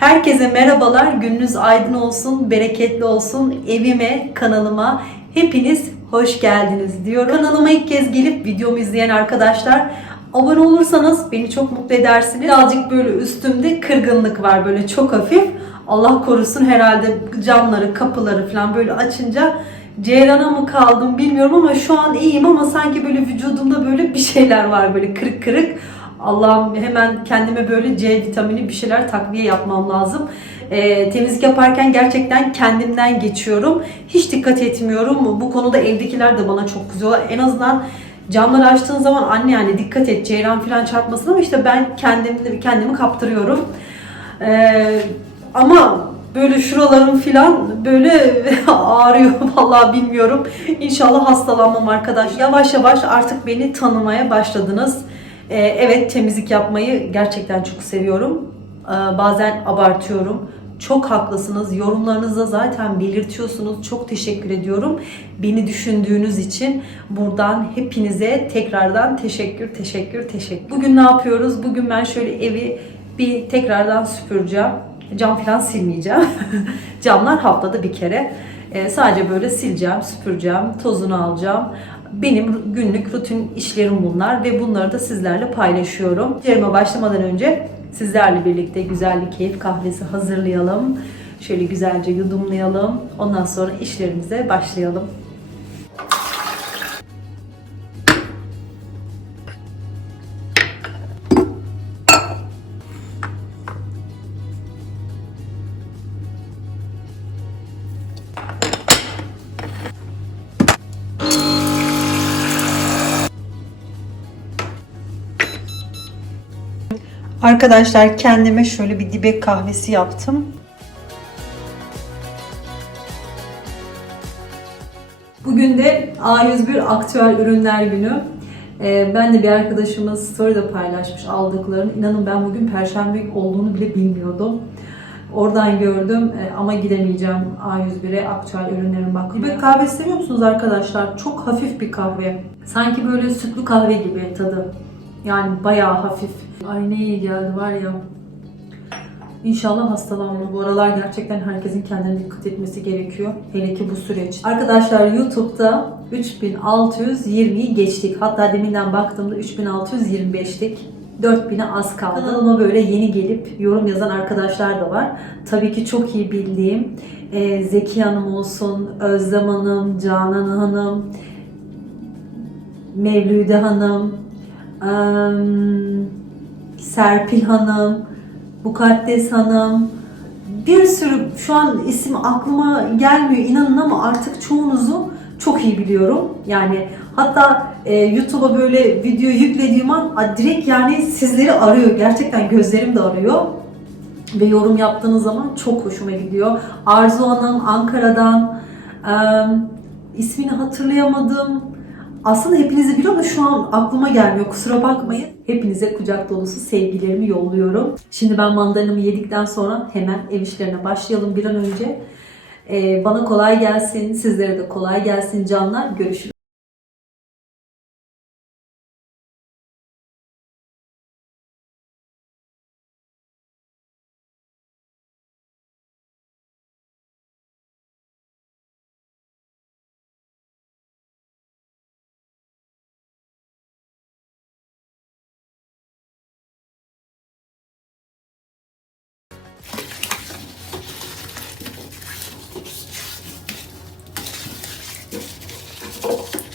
Herkese merhabalar. Gününüz aydın olsun, bereketli olsun. Evime, kanalıma hepiniz hoş geldiniz diyorum. Kanalıma ilk kez gelip videomu izleyen arkadaşlar abone olursanız beni çok mutlu edersiniz. Birazcık böyle üstümde kırgınlık var böyle çok hafif. Allah korusun herhalde camları, kapıları falan böyle açınca Ceyran'a mı kaldım bilmiyorum ama şu an iyiyim ama sanki böyle vücudumda böyle bir şeyler var böyle kırık kırık. Allah'ım hemen kendime böyle C vitamini bir şeyler takviye yapmam lazım. Ee, temizlik yaparken gerçekten kendimden geçiyorum. Hiç dikkat etmiyorum. Bu konuda evdekiler de bana çok kızıyorlar. En azından camları açtığın zaman anne yani dikkat et Ceyran falan çarpmasın ama işte ben kendimi, kendimi kaptırıyorum. Ee, ama böyle şuralarım filan böyle ağrıyor vallahi bilmiyorum. İnşallah hastalanmam arkadaş. Yavaş yavaş artık beni tanımaya başladınız. Ee, evet temizlik yapmayı gerçekten çok seviyorum. Ee, bazen abartıyorum. Çok haklısınız. Yorumlarınızda zaten belirtiyorsunuz. Çok teşekkür ediyorum. Beni düşündüğünüz için buradan hepinize tekrardan teşekkür, teşekkür, teşekkür. Bugün ne yapıyoruz? Bugün ben şöyle evi bir tekrardan süpüreceğim. Cam falan silmeyeceğim. Camlar haftada bir kere. Ee, sadece böyle sileceğim, süpüreceğim, tozunu alacağım. Benim günlük rutin işlerim bunlar ve bunları da sizlerle paylaşıyorum. İşlerime başlamadan önce sizlerle birlikte güzel bir keyif kahvesi hazırlayalım. Şöyle güzelce yudumlayalım. Ondan sonra işlerimize başlayalım. Arkadaşlar kendime şöyle bir dibek kahvesi yaptım. Bugün de A101 aktüel ürünler günü. Ee, ben de bir arkadaşımız story'de paylaşmış aldıklarını. İnanın ben bugün perşembe olduğunu bile bilmiyordum. Oradan gördüm Ee, ama gidemeyeceğim A101'e aktüel ürünlerin bakmaya. Dibek kahve seviyor musunuz arkadaşlar? Çok hafif bir kahve. Sanki böyle sütlü kahve gibi tadı. Yani bayağı hafif. Ay ne iyi geldi var ya. İnşallah hastalanma. Bu aralar gerçekten herkesin kendine dikkat etmesi gerekiyor. Hele ki bu süreç. Arkadaşlar YouTube'da 3620'yi geçtik. Hatta deminden baktığımda 3625'lik. 4000'e az kaldı. Kanalıma böyle yeni gelip yorum yazan arkadaşlar da var. Tabii ki çok iyi bildiğim e, Zeki Hanım olsun, Özlem Hanım, Canan Hanım, Mevlüde Hanım, em, Serpil Hanım, Mukaddes Hanım, bir sürü şu an isim aklıma gelmiyor inanın ama artık çoğunuzu çok iyi biliyorum. Yani hatta e, YouTube'a böyle video yüklediğim an a, direkt yani sizleri arıyor. Gerçekten gözlerim de arıyor. Ve yorum yaptığınız zaman çok hoşuma gidiyor. Arzu Hanım Ankara'dan e, ismini hatırlayamadım. Aslında hepinizi biliyorum da şu an aklıma gelmiyor. Kusura bakmayın. Hepinize kucak dolusu sevgilerimi yolluyorum. Şimdi ben mandalinamı yedikten sonra hemen ev işlerine başlayalım bir an önce. Ee, bana kolay gelsin. Sizlere de kolay gelsin canlar. Görüşürüz. Oh.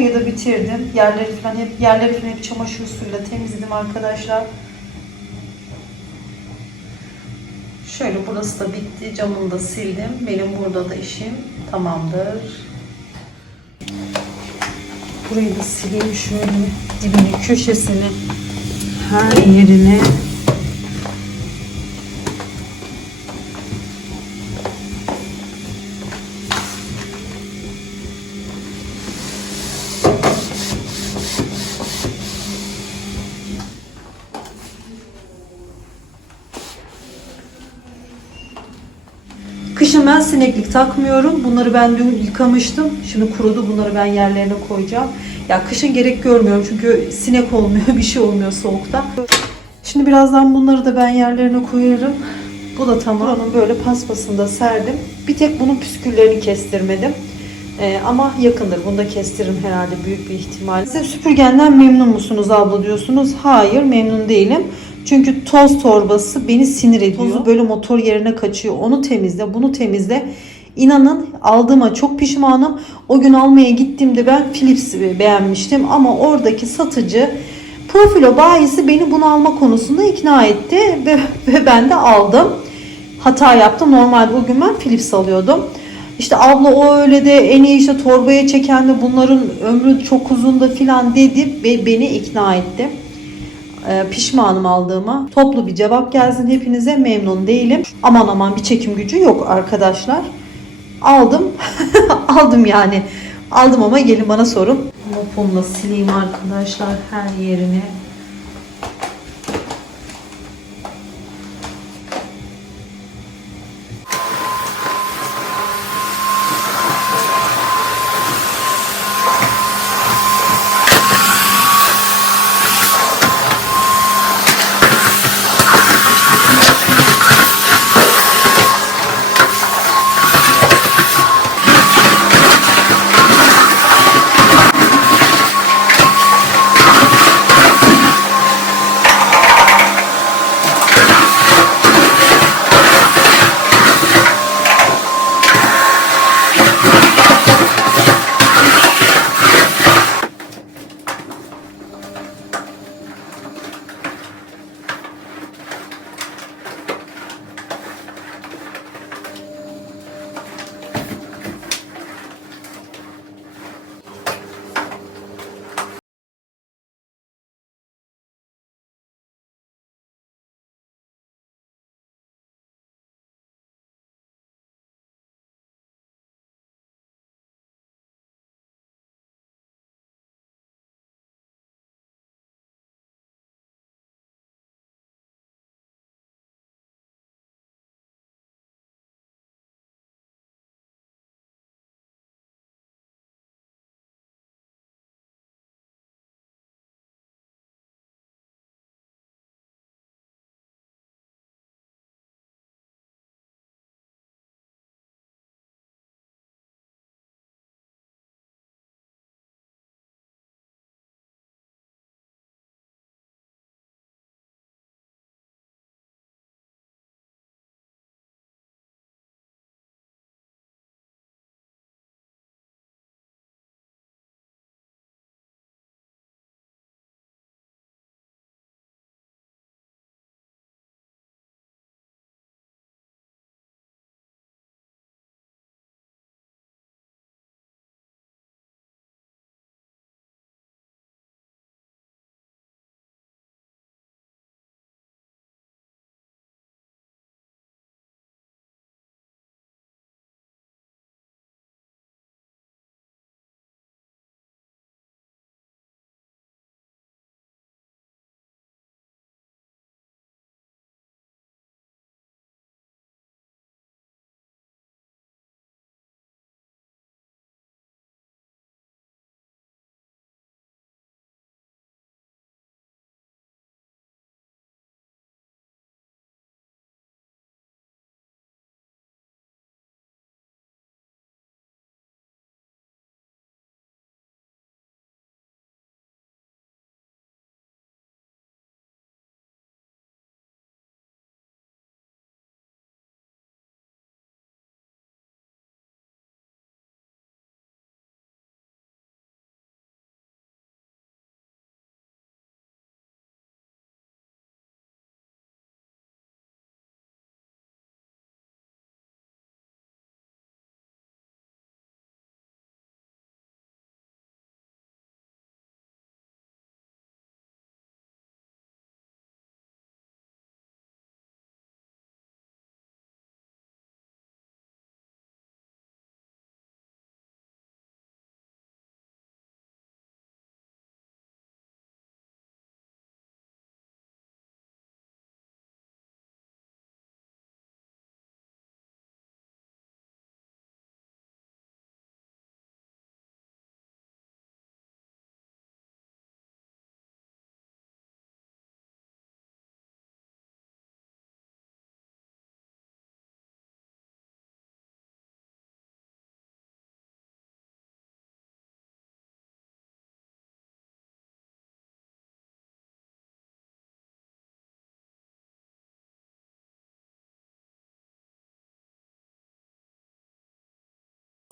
Burayı da bitirdim. Yerleri falan hep yerleri falan hep çamaşır suyuyla temizledim arkadaşlar. Şöyle burası da bitti. Camını da sildim. Benim burada da işim tamamdır. Burayı da sileyim şöyle dibini, köşesini, her yerini. Kışın ben sineklik takmıyorum. Bunları ben dün yıkamıştım. Şimdi kurudu. Bunları ben yerlerine koyacağım. Ya kışın gerek görmüyorum çünkü sinek olmuyor, bir şey olmuyor soğukta. Şimdi birazdan bunları da ben yerlerine koyarım. Bu da tamam. Buranın böyle paspasını da serdim. Bir tek bunun püsküllerini kestirmedim. Ee, ama yakındır. Bunu da kestiririm herhalde büyük bir ihtimal. Size süpürgenden memnun musunuz abla diyorsunuz. Hayır memnun değilim. Çünkü toz torbası beni sinir ediyor. Tozu böyle motor yerine kaçıyor. Onu temizle, bunu temizle. İnanın aldığıma çok pişmanım. O gün almaya gittiğimde ben Philips'i beğenmiştim ama oradaki satıcı profilo bayisi beni bunu alma konusunda ikna etti ve, ve ben de aldım. Hata yaptım. Normalde o gün ben Philips alıyordum. İşte abla o öyle de en iyi işte torbaya çeken de bunların ömrü çok uzun da filan dedi ve beni ikna etti. Ee, pişmanım aldığıma. Toplu bir cevap gelsin hepinize memnun değilim. Aman aman bir çekim gücü yok arkadaşlar. Aldım. Aldım yani. Aldım ama gelin bana sorun. Mopumla sileyim arkadaşlar her yerini.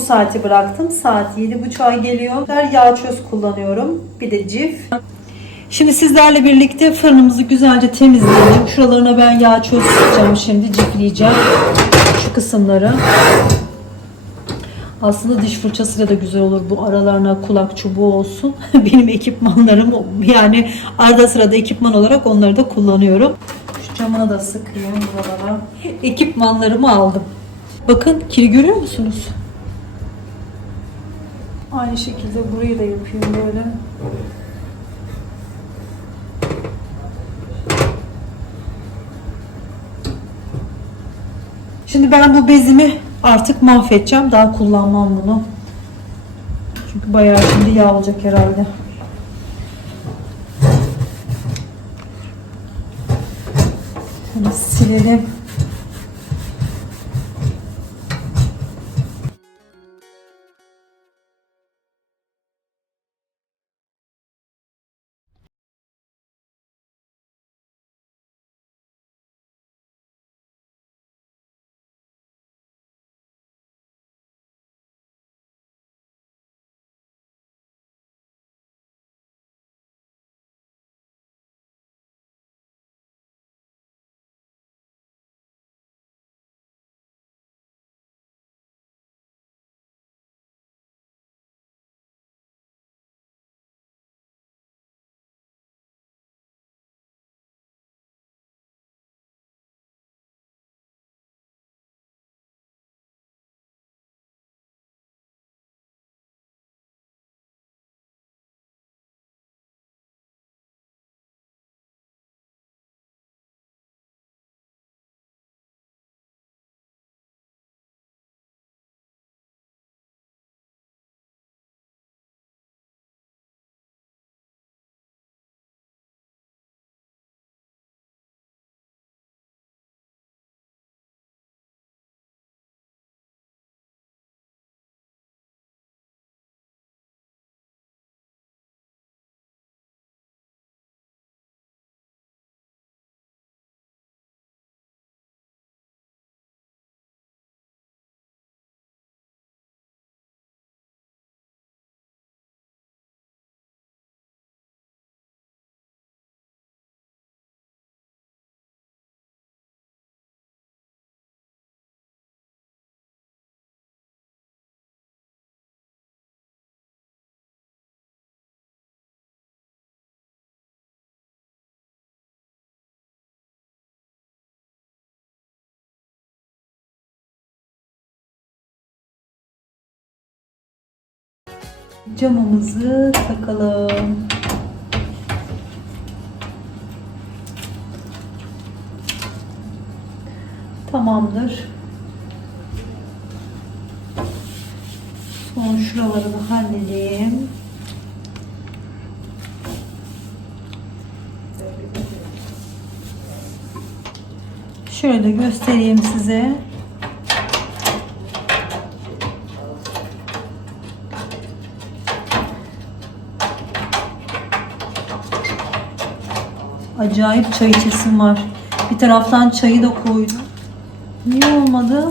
Bu saati bıraktım. Saat 7.30'a geliyor. Yağ çöz kullanıyorum. Bir de cif. Şimdi sizlerle birlikte fırınımızı güzelce temizleyelim. Şuralarına ben yağ çöz sıkacağım şimdi. Cifleyeceğim. Şu kısımları. Aslında diş fırçasıyla da güzel olur. Bu aralarına kulak çubuğu olsun. Benim ekipmanlarım yani arada sırada ekipman olarak onları da kullanıyorum. Şu camına da sıkayım buralara. Ekipmanlarımı aldım. Bakın kiri görüyor musunuz? Aynı şekilde burayı da yapayım böyle. Şimdi ben bu bezimi artık mahvedeceğim. Daha kullanmam bunu. Çünkü bayağı şimdi yağ olacak herhalde. Bunu silelim. Camımızı takalım. Tamamdır. Son şuraları halledeyim. Şöyle göstereyim size. Acayip çay içesim var. Bir taraftan çayı da koydum. Niye olmadı?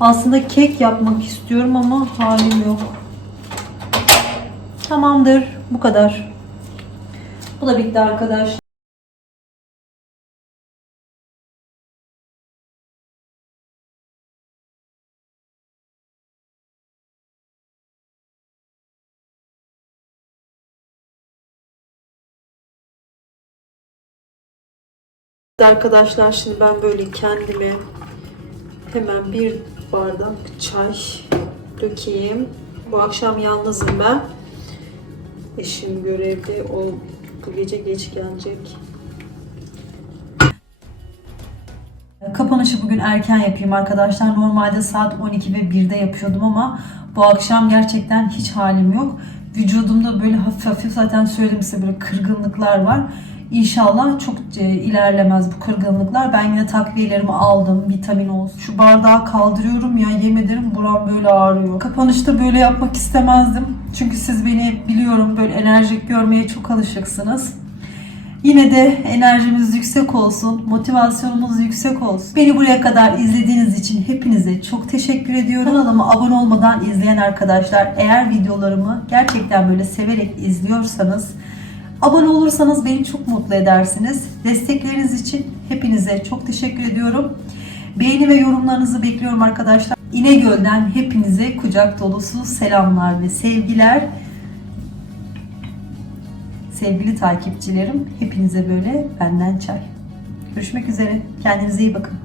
Aslında kek yapmak istiyorum ama halim yok. Tamamdır. Bu kadar. Bu da bitti arkadaşlar. Arkadaşlar şimdi ben böyle kendime hemen bir bardak çay dökeyim. Bu akşam yalnızım ben. Eşim görevde. O bu gece geç gelecek. Kapanışı bugün erken yapayım arkadaşlar. Normalde saat 12 ve 1'de yapıyordum ama bu akşam gerçekten hiç halim yok. Vücudumda böyle hafif hafif zaten söyledim size böyle kırgınlıklar var. İnşallah çok e, ilerlemez bu kırgınlıklar. Ben yine takviyelerimi aldım. Vitamin olsun. Şu bardağı kaldırıyorum ya yemin ederim buram böyle ağrıyor. Kapanışta böyle yapmak istemezdim. Çünkü siz beni biliyorum böyle enerjik görmeye çok alışıksınız. Yine de enerjimiz yüksek olsun, motivasyonumuz yüksek olsun. Beni buraya kadar izlediğiniz için hepinize çok teşekkür ediyorum. Kanalıma abone olmadan izleyen arkadaşlar eğer videolarımı gerçekten böyle severek izliyorsanız abone olursanız beni çok mutlu edersiniz. Destekleriniz için hepinize çok teşekkür ediyorum. Beğeni ve yorumlarınızı bekliyorum arkadaşlar. İnegöl'den hepinize kucak dolusu selamlar ve sevgiler. Sevgili takipçilerim, hepinize böyle benden çay. Görüşmek üzere. Kendinize iyi bakın.